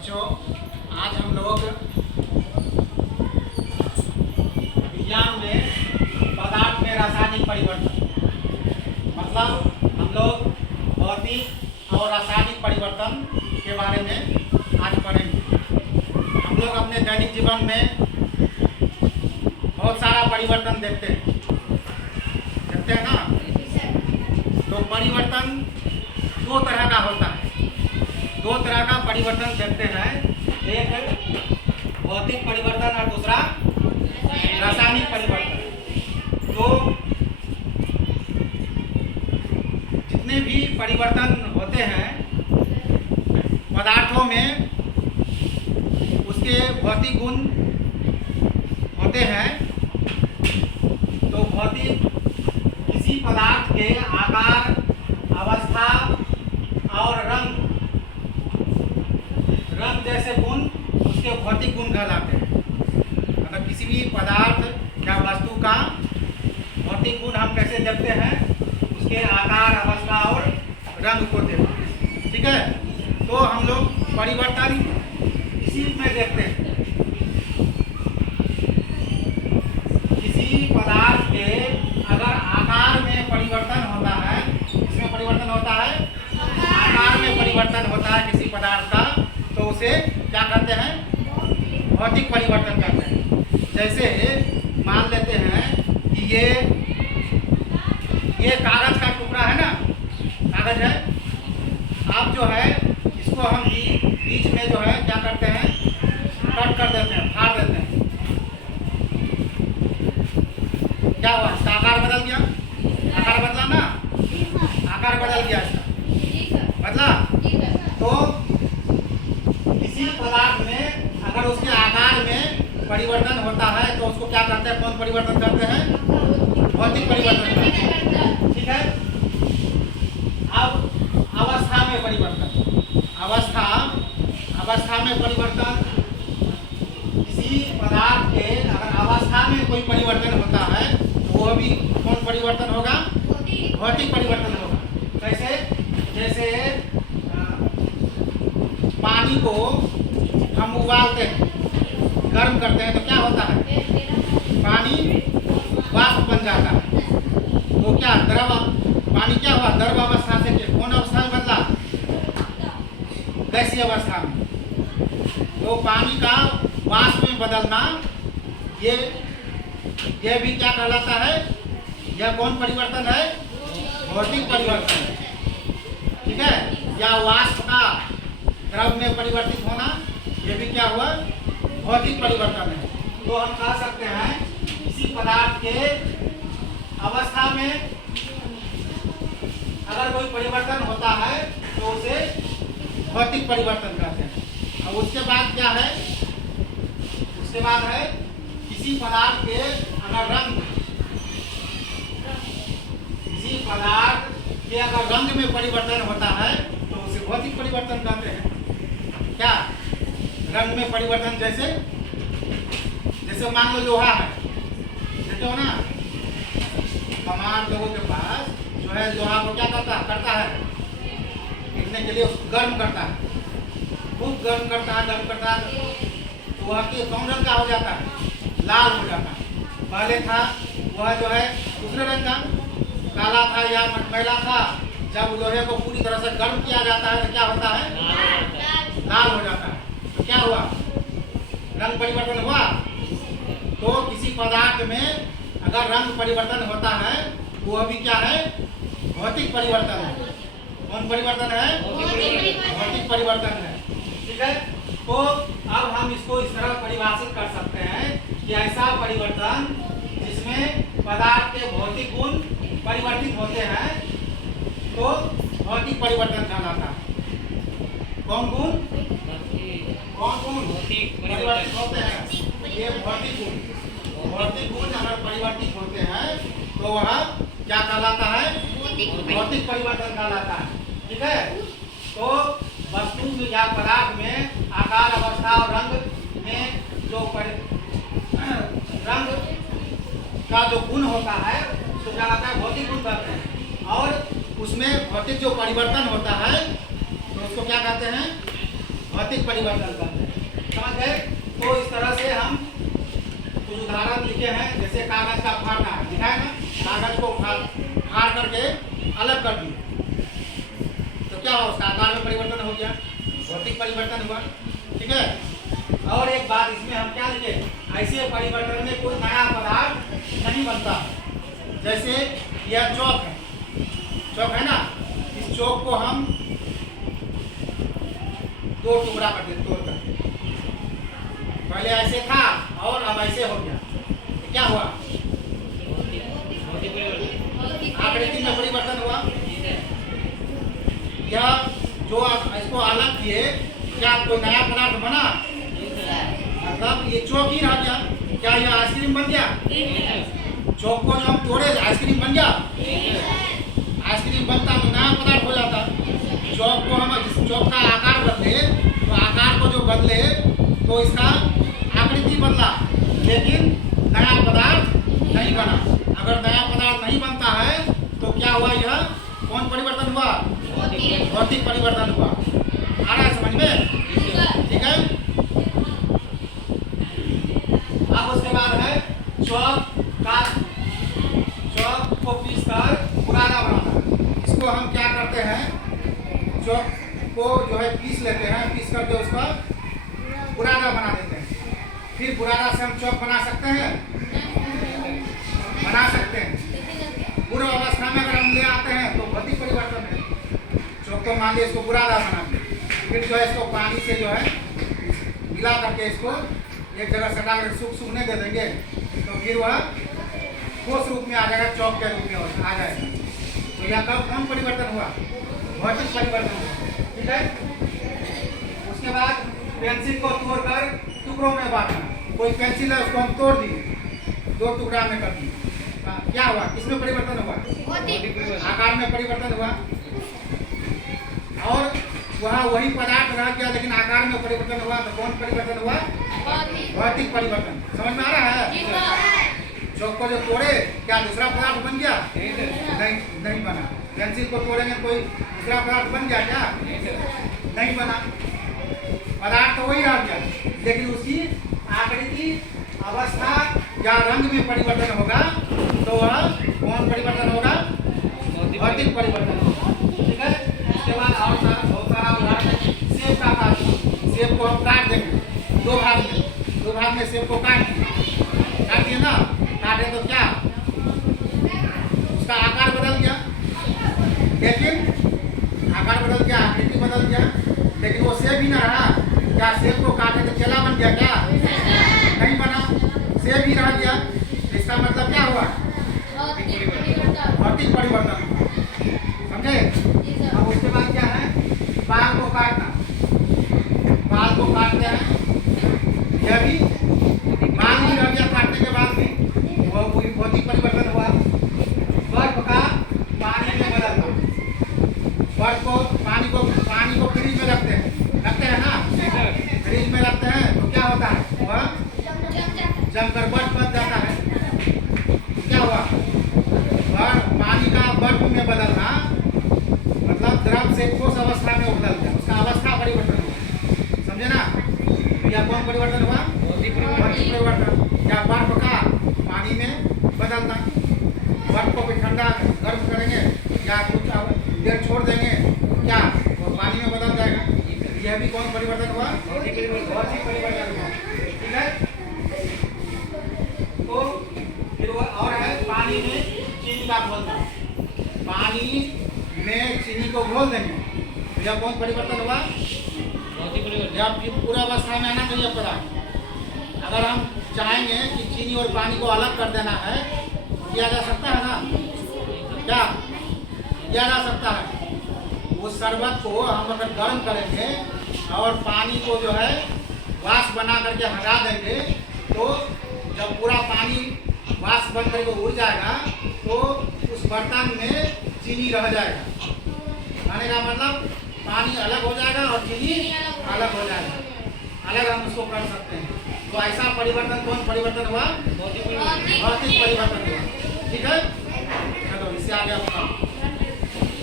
बच्चों, आज हम लोग विज्ञान में पदार्थ में रासायनिक परिवर्तन मतलब हम लोग भौतिक और रासायनिक परिवर्तन के बारे में आज पढ़ेंगे। हम लोग अपने दैनिक जीवन में बहुत सारा परिवर्तन देखते हैं ना। तो परिवर्तन दो तरह का होता है। दो तरह का परिवर्तन देखते हैं, एक भौतिक परिवर्तन और दूसरा रासायनिक परिवर्तन। तो जितने भी परिवर्तन होते हैं पदार्थों में, उसके भौतिक गुण होते हैं। तो भौतिक किसी पदार्थ के आकार, अवस्था और रंग जैसे गुण उसके भौतिक गुण कहलाते हैं। मतलब किसी भी पदार्थ या वस्तु का भौतिक गुण हम कैसे देखते हैं, उसके आकार, अवस्था और रंग को देखते हैं। ठीक है, तो हम लोग परिवर्तन इसी में देखते हैं। किसी पदार्थ के अगर आकार में परिवर्तन होता है, इसमें परिवर्तन होता है, आकार में परिवर्तन होता है किसी पदार्थ का, तो उसे क्या कहते हैं? भौतिक परिवर्तन कहते हैं। जैसे मान लेते हैं कि ये कागज का टुकड़ा है ना, कागज है। आप जो है इसको हम बीच में जो है क्या करते हैं, कट कर देते हैं, फाड़ देते हैं। क्या हुआ? इसका आकार बदल गया। आकार बदला ना, आकार बदल गया इसका, बदला। तो किसी पदार्थ में अगर उसके आकार में परिवर्तन होता है तो उसको क्या कहते हैं? कौन परिवर्तन करते हैं? भौतिक परिवर्तन करते हैं। ठीक है। अब अवस्था में परिवर्तन, अवस्था में परिवर्तन, किसी पदार्थ के अगर अवस्था में कोई परिवर्तन होता है तो वो भी कौन परिवर्तन होगा? भौतिक परिवर्तन होगा। कैसे? जैसे पानी को हम उबालते हैं, गर्म करते हैं, तो क्या होता है? पानी वाष्प बन जाता है। तो क्या द्रव पानी क्या हुआ? द्रव अवस्था से कौन अवस्था में बदला? गैसीय अवस्था में। तो पानी का वाष्प में बदलना, ये भी क्या कहलाता है? यह कौन परिवर्तन है? भौतिक परिवर्तन। ठीक है। या वाष्प का द्रव में परिवर्तित होना, ये भी क्या हुआ? भौतिक परिवर्तन है। तो हम कह सकते हैं किसी पदार्थ के अवस्था में अगर कोई परिवर्तन होता है तो उसे भौतिक परिवर्तन कहते हैं। अब उसके बाद क्या है? उसके बाद है किसी पदार्थ के अगर रंग, किसी पदार्थ के अगर रंग में परिवर्तन होता है तो उसे भौतिक परिवर्तन कहते हैं। क्या? रंग में परिवर्तन, जैसे मान लो लोहा है, देखते हो ना, कमार लोगों के पास जो है लोहा को क्या करता है? पीटने के लिए उसको गर्म करता है, खूब गर्म करता है, तो वह के कौन रंग का हो जाता है? लाल हो जाता है। पहले था वह जो है दूसरे रंग का, काला था या मटमैला था। जब लोहे को पूरी तरह से गर्म किया जाता है तो क्या होता है? लाल हो जाता है। तो क्या हुआ? रंग परिवर्तन हुआ। तो किसी पदार्थ में अगर रंग परिवर्तन होता है वो भी क्या है? भौतिक परिवर्तन है। कौन परिवर्तन है? भौतिक परिवर्तन है। ठीक है। तो अब हम इसको इस तरह परिभाषित कर सकते हैं कि ऐसा परिवर्तन जिसमें पदार्थ के भौतिक गुण परिवर्तित होते हैं तो भौतिक परिवर्तन कहलाता है। कौन गुण परिवर्तित होते हैं? ये भौतिक गुण अगर परिवर्तित होते हैं तो वह क्या कहलाता है? भौतिक परिवर्तन कहलाता है। ठीक है। तो वस्तु या पदार्थ में आकार, अवस्था और रंग में जो रंग का जो गुण होता है उसको क्या कहता है? भौतिक गुण कहते हैं। और उसमें भौतिक जो परिवर्तन होता है तो उसको क्या कहते हैं? भौतिक परिवर्तन कहते हैं। समझ गए? तो इस तरह से हम कुछ उदाहरण लिखे हैं, जैसे कागज का फाड़ना है, लिखा है ना, कागज को फाड़ करके अलग कर दिए तो क्या हुआ, उसका आकार में परिवर्तन हो गया, भौतिक परिवर्तन हुआ। ठीक है। और एक बात इसमें हम क्या लिखे, ऐसे परिवर्तन में कोई नया पदार्थ नहीं बनता। जैसे यह चौक है, चौक है ना, इस चौक को हम दो टुकड़ा कर देते, तोड़ कर, पहले ऐसे था और अब ऐसे हो गया, तो क्या हुआ, आकृति में परिवर्तन हुआ। यह जो इसको अलग किए, क्या कोई नया पदार्थ बना, मतलब ये चौक ही रह गया। क्या यह आइसक्रीम बन गया? चौक को जो हम तोड़े आइसक्रीम बन गया? आइसक्रीम बनता तो नया पदार्थ हो जाता। चौक को हम, जिस चौक का आकार बदले, तो आकार को जो बदले तो इसका आकृति बदला, लेकिन नया पदार्थ नहीं बना। अगर नया पदार्थ नहीं बनता है तो क्या हुआ, यह कौन परिवर्तन हुआ, भौतिक परिवर्तन हुआ। आ रहा है समझ में? ठीक है। अब उसके बाद है चौक को पीस कर बुरादा बनाना। इसको हम क्या करते हैं, चौक को जो है पीस लेते हैं, पीस करके उसका बुरादा बना देते हैं। फिर बुरादा से हम चौक बना सकते हैं, बना सकते हैं। पूर्व अवस्था में अगर हम ले आते हैं तो भौतिक परिवर्तन है। चौक को मान लिया, इसको बुरादा बना के फिर जो है इसको पानी से जो है मिला करके इसको एक जगह सटा कर सूखने दे देंगे, तो फिर वह ठोस रूप में आ जाएगा, चौक के रूप में आ जाएगा। तो यह कौन परिवर्तन हुआ, भौतिक परिवर्तन हुआ। ठीक है। उसके बाद पेंसिल को तोड़कर टुकड़ों में बांटना। कोई पेंसिल है, उसको हम तोड़ दिए, दो टुकड़ा में कर दिए, क्या हुआ, किसमें परिवर्तन हुआ, आकार में परिवर्तन हुआ। और वहाँ वही पदार्थ रह गया लेकिन आकार में परिवर्तन हुआ, तो कौन परिवर्तन हुआ, भौतिक परिवर्तन। समझ में आ रहा है? चौक को जो तोड़े, क्या दूसरा पदार्थ बन गया? नहीं बना। पेंसिल को तोड़ेंगे कोई दूसरा पदार्थ बन गया क्या? नहीं बना। पदार्थ तो वही रह गया, लेकिन उसकी आकृति, अवस्था या रंग में परिवर्तन होगा, तो वह कौन परिवर्तन होगा, भौतिक परिवर्तन होगा। ठीक है। इसके बाद और बहुत सारा उदाहरण है। सेब का काटना, सेब को हम काट देंगे दो भाग में सेब को काट दिए ना, काटे तो क्या, उसका आकार बदल गया, लेकिन आकार बदल गया, आकृति बदल गया, लेकिन वो सेब ही ना रहा। क्या सेब को काटे तो केला बन गया क्या? नहीं बना, सेब ही रह गया। इसका मतलब क्या हुआ, भौतिक परिवर्तन हुआ। समझे? अब उसके बाद क्या है, बाल को काटना। बाल को काटते हैं, यह भी बाल ही रह गया, काटने के बाद भी वह भौतिक परिवर्तन हुआ। बर्फ का पानी में बदलना। बर्फ को पानी को फ्रिज में रखते हैं ना, फ्रिज में रखते हैं तो क्या होता है, वह जमकर बर्फ बन जाता है। क्या हुआ, पानी का बर्फ में बदलना, मतलब द्रव से ठोस अवस्था में बदल गया, उसका अवस्था परिवर्तन हुआ। समझे ना? यह कौन परिवर्तन हुआ, भौतिक परिवर्तन। या बर्फ का पानी में बदलना, बर्फ को भी ठंडा गर्म करेंगे या कुछ देर छोड़ देंगे, क्या वो पानी में बदल जाएगा। यह भी कौन परिवर्तन हुआ, भौतिक परिवर्तन हुआ। ठीक है। तो फिर वो और है, पानी में चीनी का घोलना। पानी में चीनी को घोल देंगे, तो यह कौन परिवर्तन हुआ, जब पूरा अवस्था में आना चाहिए पदार्थ। अगर हम चाहेंगे कि चीनी और पानी को अलग कर देना है, किया जा सकता है ना, क्या किया जा सकता है। उस शरबत को हम अगर गर्म करेंगे और पानी को जो है वाष्प बना करके हटा देंगे, तो जब पूरा पानी वाष्प बन करके उड़ जाएगा तो उस बर्तन में चीनी रह जाएगा। खाने का मतलब पानी अलग हो जाएगा और चीनी अलग हो जाएगा, अलग हम उसको कर सकते हैं। तो ऐसा परिवर्तन कौन परिवर्तन हुआ, भौतिक परिवर्तन हुआ। ठीक है। चलो इससे आगे हम